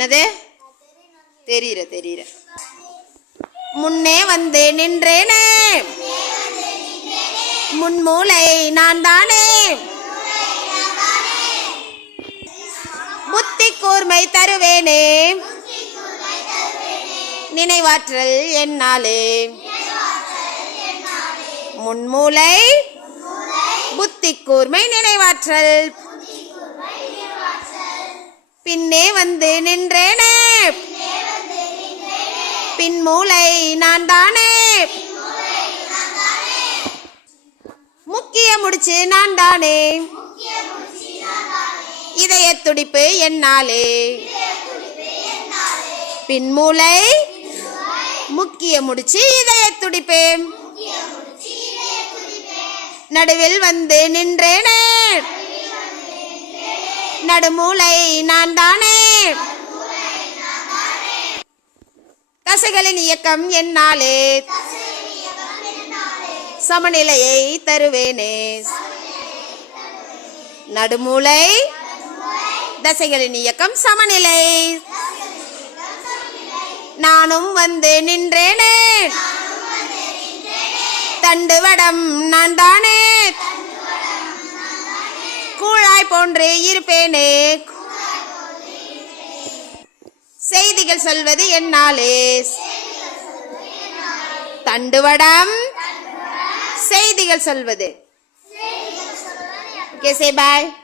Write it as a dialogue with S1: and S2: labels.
S1: என்னது? தெரியுற தெரியுற. முன்னே வந்து நின்றேனே. முன்மூலை நான் தானே புத்தி கூர்மை தருவேனே. நினைவாற்றல் என்னாலே. முன்மூலை புத்தி கூர்மை நினைவாற்றல். பின்னே வந்து நின்றேனே. பின்மூலை நான் தானே. முக்கிய முடிச்சு நான் தானே. இதய துடிப்பு என்னாலே. பின்மூலை முக்கிய முடிச்சு இதய துடிப்பேன் நடுவில் வந்து நின்றேனே. நடுமூலை நான் தானே. தசைகளின் இயக்கம் என்னாலே. சமநிலையை தருவேனே. நடுமூளை. தசைகளின் இயக்கம் சமநிலை. நானும் வந்து நின்றேனே. தண்டுவடம் நான் தானே. போன்றே இருப்பேனே. செய்திகள் சொல்வது என்னாலே தண்டுவடம். செய்திகள் சொல்வது. ஓகே சே பாய்